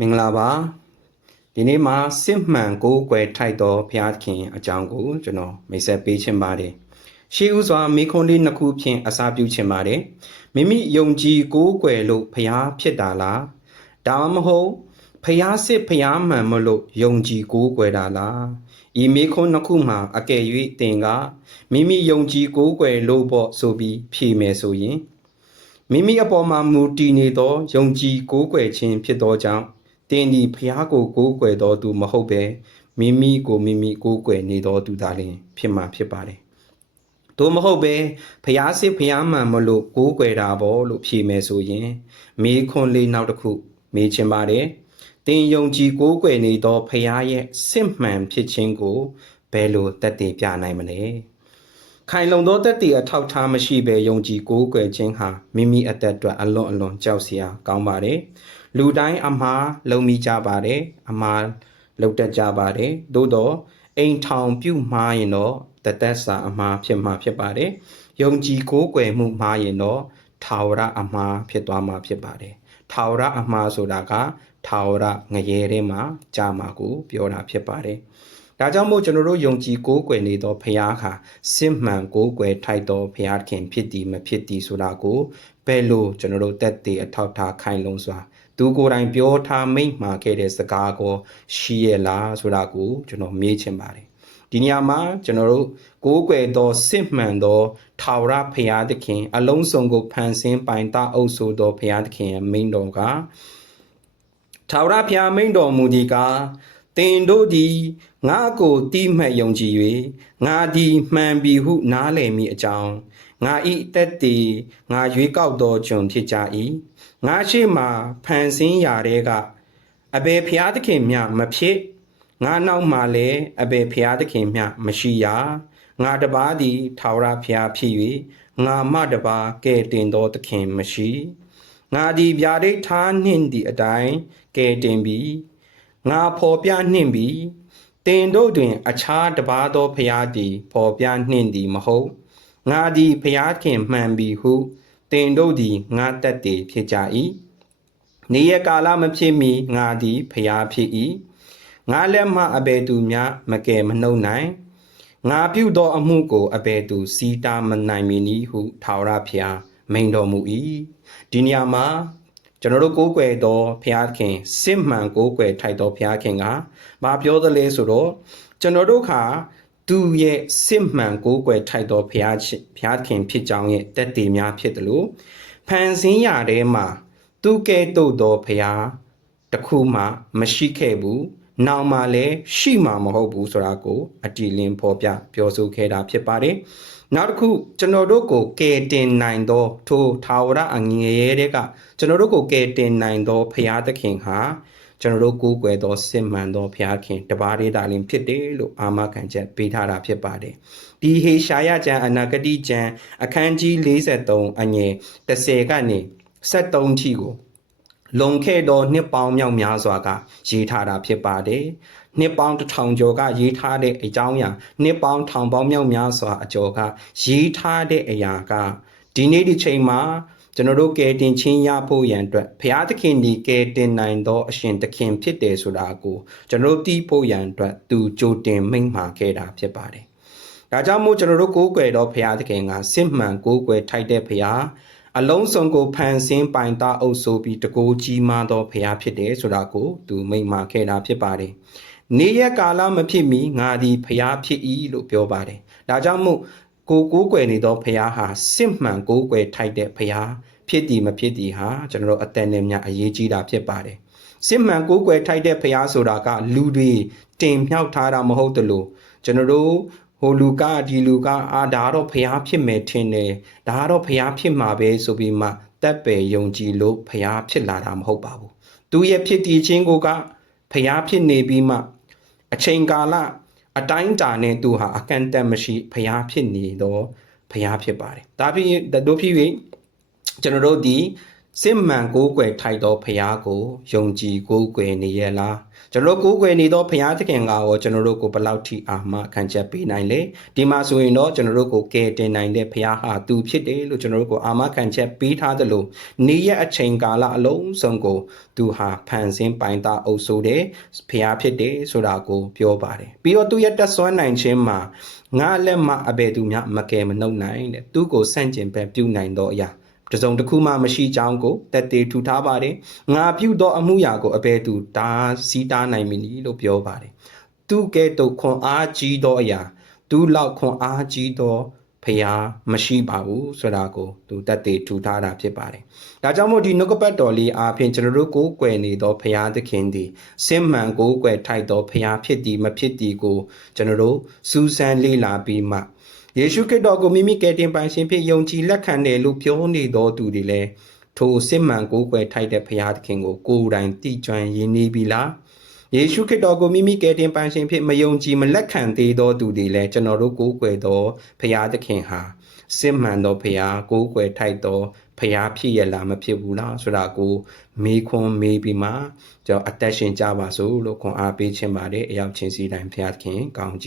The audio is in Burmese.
မင်္ဂလာပါဒီနေ့မှာစစ်မှန်ကိုးကွယ်ထိုက်သောဘုရားခင်အကြောင်းကိုကျွန်တော်မိတ်ဆက်ပေးချင်ပါတယ်ရှေးဥစွာမိခွန်းလေးနှစ်ခုဖြင့်အစာပြုချင်ပါတယ်မိမိယုံကြည်ကိုးကွယ်လို့ဘုရားဖြစ်တာလားဒါမှမဟုတ်ဘုရားစစ်ဘုရားမှန်မလို့ယုံကြည်ကိုးကွယ်တာလားဤမိခွန်းနှစ်ခုမှာအကယ်၍သင်ကမိမိယုံကြည်ကိုးကွယ်လို့ပေါ့ဆိုပြီးဖြေမယ်ဆိုရင်မိမိအပေါ်မှာမူတည်နေသောယုံကြည်ကိုးကွယ်ခြင်းဖြစ်သောကြောင့်တင်ဒီဖျားကိုကိုးကွယ်တော်သူမဟုတ်ပဲမိမိကိုကိုးကွယ်နေတော်သူသာလျှင်ဖြစ်မှာဖြစ်ပါတယ်။သို့မဟုတ်ပဲဖျားစစ်ဖျားမှန်မလို့ကိုးကွယ်တာပေါ့လို့ဖြေမယ်ဆိုရင်မေခွန်းလေးနောက်တစ်ခုမေးချင်ပါတယ်။တင်ယုံကြည်ကိုးကွယ်နေသောဖျားရဲ့စစ်မှန်ဖြစ်ခြင်းကိုဘယ်လိုသက်သေပြနိုင်မလဲ။ခိုင်လုံသောသက်သေအထောက်ထားမရှိဘဲယုံကြည်ကိုးကွယ်ခြင်းဟာမိမိအသက်အတွက်အလွန်ကြောက်စရာကောင်းပါတယ်။လူတိုင်းအမှားလုံမိကြပါတယ်အမှားလုံတတ်ကြပါတယ်သို့တော့အိမ်ထောင်ပြုမှားရင်တော့တသက်စာအမှားဖြစ်မှာဖြစ်ပါတယ်ယုံကြည်ကိုးကွယ်မှုမှားရင်တော့ထာဝရအမှားဖြစ်သွားမှာဖြစ်ပါတယ်ထာဝရအမှားဆိုတာကထာဝရငရဲထဲမှာကြာမှာကိုပြောတာဖြစ်ပါတယ်ဒါကြောင့်မို့ကျွန်တော်တို့ယုံကြည်ကိုးကွယ်နေသောဘုရားဟာစစ်မှန်ကိုးကွယ်ထိုက်သောဘုရားခင်ဖြစ်သည်မဖြစ်သည်ဆိုတာကိုဘယ်လိုကျွန်တော်တို့တက်တည်အထောက်ထားခိုင်လုံစွာသူကိုယ်တိုင်ပြောထားမိန့်မှာခဲ့တဲ့စကားကိုရှိရလားဆိုတာကိုကျွန်တော်မေးချင်ပါတယ်ဒီနေရာမှာကျွန်တော်တို့ကိုးကွယ်သောစစ်မှန်သောထာဝရဘုရားသခင်အလုံးစုံကိုဖန်ဆင်းပိုင်တအုပ်ဆိုသောဘုရားသခင်ရဲ့မိန့်တော်ကထာဝရဘုရားမိန့်တော်မူသည်ကားသင်တို့သည်ငါကိုတိမှတ်ယုံကြည်၍ငါသည်မှန်ပြီဟုနားလည်မိအကြောင်းငါဤတက်တည်ငါရွေးကောက်သောကျွန်ဖြစ်ကြ၏ငါရှိမှဖန်ဆင်းရာတဲ့ကအဘယ်ဖျားသခင်မြမဖြစ်ငါနောက်မှလည်းအဘယ်ဖျားသခင်မြမရှိရာငါတပါးသည်ထာဝရဖျားဖြစ်၍ငါမှတပါးကဲ့တင်သောသခင်မရှိငါသည်ဗျာဒိတ်ထားနှင့်သည့်အတိုင်းကဲ့တင်ပြီးငါဖော်ပြနှင့်ပြီးတင်တို့တွင်အခြားတပါးသောဖျားသည်ဖော်ပြနှင့်သည်မဟုတ်ငါသည်ဖျားခင်မှန်ပြီဟုတင်တို့သည်ငါတက်တည်ဖြစ်ကြ၏နေရကာလမဖြစ်မီငါသည်ဖျားဖြစ်၏ငါလက်မှအဘယ်သူများမကယ်မနှုတ်နိုင်ငါပြုသောအမှုကိုအဘယ်သူစီးတားမနိုင်မည်နည်းဟုထာဝရဘုရားမိန့်တော်မူ၏ဒီနေရာမှာကျွန်တော်တို့ကိုးကွယ်သောဘုရားခင်စစ်မှန်ကိုးကွယ်ထိုက်သောဘုရားခင်ကဘာပြောသလဲဆိုတော့ကျွန်တော်တို့ခါသူရဲ့စစ်မှန်ကိုးကွယ်ထိုက်သောဘုရားခင်ဖြစ်ကြောင်းရဲ့တက်တည်များဖြစ်တယ်လို့ဖန်ဆင်းရာထဲမှာသူကဲ့သို့သောဘုရားတစ်ခုမှမရှိခဲ့ဘူးနောက်မှလည်းရှိမှာမဟုတ်ဘူးဆိုတာကိုအတီလင်းဖော်ပြပြောဆိုခဲ့တာဖြစ်ပါတယ်နောက်တစ်ခုကျွန်တော်တို့ကိုကယ်တင်နိုင်သောထိုထာဝရအငြိရဲတဲ့ကကျွန်တော်တို့ကိုကယ်တင်နိုင်သောဘုရားသခင်ဟာကျွန်တော်တို့ကိုးကွယ်သောစစ်မှန်သောဘုရားခင်တပါးလေးတာလင်းဖြစ်တယ်လို့အာမခံချက်ပေးထားတာဖြစ်ပါတယ်ဒီဟေရှာယကျမ်းအနာဂတိကျမ်းအခန်းကြီး43အငယ်30ကနေ73ထိကိုလုံခဲ့သောနှစ်ပေါင်းမြောက်များစွာကရေးထားတာဖြစ်ပါတယ်နှစ်ပေါင်း1000ကျော်ကရေးထားတဲ့အကြောင်းအရာနှစ်ပေါင်းထောင်ပေါင်းမြောက်များစွာအကျော်ကရေးထားတဲ့အရာကဒီနေ့ဒီချိန်မှာကျွန်တော်တို့ကယ်တင်ခြင်းရဖို့ရန်အတွက်ဘုရားသခင်ဒီကယ်တင်နိုင်သောအရှင်သခင်ဖြစ်တယ်ဆိုတာကိုကျွန်တော်တို့သိဖို့ရန်အတွက်သူကြိုတင်မိန့်မှာခဲ့တာဖြစ်ပါတယ်ဒါကြောင့်မို့ကျွန်တော်တို့ကိုးကွယ်သောဘုရားသခင်ကစစ်မှန်ကိုးကွယ်ထိုက်တဲ့ဘုရားအလုံးစုံကိုဖန်ဆင်းပိုင်တာအုပ်ဆိုပြီးတကိုးကြီးမားသောဘုရားဖြစ်တယ်ဆိုတာကိုသူမိန့်မှာခဲ့တာဖြစ်ပါတယ်နေရကာလမဖြစ်မီငါသည်ဘုရားဖြစ်၏လို့ပြောပါတယ်ဒါကြောင့်မို့ကိုးကွယ်နေသောဘုရားဟာစစ်မှန်ကိုးကွယ်ထိုက်တဲ့ဘုရားဖြစ်သည်မဖြစ်သည်ဟာကျွန်တော်တို့အသက်နဲ့များအရေးကြီးတာဖြစ်ပါတယ်စစ်မှန်ကိုးကွယ်ထိုက်တဲ့ဘုရားဆိုတာကလူတွေတင်မြှောက်ထားတာမဟုတ်တလို့ကျွန်တော်တို့ဟိုလူကဒီလူကဒါတော့ဖျားဖြစ်မယ်ထင်တယ်ဒါတော့ဖျားဖြစ်မှာပဲဆိုပြီးမှတက်ပယ်ယုံကြည်လို့ဖျားဖြစ်လာတာမဟုတ်ပါဘူးသူရဲ့ဖြစ်တည်ခြင်းကိုကဖျားဖြစ်နေပြီးမှအချိန်ကာလအတိုင်းတာနဲ့သူဟာအကန့်အသတ်မရှိဖျားဖြစ်နေတော့ဖျားဖြစ်ပါတယ်ဒါဖြစ်တို့ဖြစ်၍ကျွန်တော်တို့ဒီ စစ်မှန်ကိုးကွယ်ထိုက်သောဖရာကိုယုံကြည်ကိုးကွယ်နေရလားကျွန်တော်ကိုးကွယ်နေသောဖရာသခင်ကရောကျွန်တော်တို့ကိုဘယ်လောက်ထိအာမခံချက်ပေးနိုင်လဲဒီမှာဆိုရင်တော့ကျွန်တော်တို့ကိုကယ်တင်နိုင်တဲ့ဖရာဟာသူဖြစ်တယ်လို့ကျွန်တော်တို့ကိုအာမခံချက်ပေးထားသလိုနေ့ရက်အချိန်ကာလအလုံးစုံကိုသူဟာဖန်ဆင်းပိုင်သားအုပ်ဆိုတဲ့ဖရာဖြစ်တယ်ဆိုတာကိုပြောပါတယ်ပြီးတော့သူရဲ့တက်ဆွမ်းနိုင်ခြင်းမှာငါလက်မှအဘယ်သူမျှမကယ်မနှုတ်နိုင်တဲ့သူကိုဆန့်ကျင်ဘက်ပြုနိုင်သောအရာတစုံတစ်ခုမှမရှိကြောင်းကိုတက်သေးထူထားပါတယ်ငါပြုသောအမှုရာကိုအဘယ်သူတားဆီးတားနိုင်မည်လို့ပြောပါတယ်သူကဲ့သို့ခွန်အားကြီးသောအရာသူလောက်ခွန်အားကြီးသောဖျားမရှိပါဘူးဆိုတာကိုသူတက်သေးထူထားတာဖြစ်ပါတယ်ဒါကြောင့်မို့ဒီနှုတ်ကပတ်တော်လေးအားဖြင့်ကျွန်တော်တို့ကိုးကွယ်နေသောဖျားသခင်သည်စစ်မှန်ကိုးကွယ်ထိုက်သောဖျားဖြစ်သည်မဖြစ်သည်ကိုကျွန်တော်တို့စူးစမ်းလေ့လာပြီးမှယေရှုခရစ်တော်ကိုမိမိကယ်တင်ပိုင်ရှင်ဖြစ်ယုံကြည်လက်ခံတယ်လို့ပြောနေတော်သူတွေလည်းထိုစစ်မှန်ကိုးကွယ်ထိုက်တဲ့ဘုရားသခင်ကိုကိုယ်တိုင်သိကျွမ်းရင်းနှီးပြီလားယေရှုခရစ်တော်ကိုမိမိကယ်တင်ပိုင်ရှင်ဖြစ်မယုံကြည်မလက်ခံသေးသောသူတွေလည်းကျွန်တော်တို့ကိုးကွယ်သောဘုရားသခင်ဟာစစ်မှန်သောဘုရားကိုးကွယ်ထိုက်သောဘုရားဖြစ်ရလားမဖြစ်ဘူးလားဆိုတာကိုမေးခွန်းမေးပြီးမှကျွန်တော်အသက်ရှင်ကြပါစို့လို့ခွန်အားပေးခြင်းပါတယ်အရောက်ချင်းစီတိုင်းဘုရားသခင်ကောင်းကြီး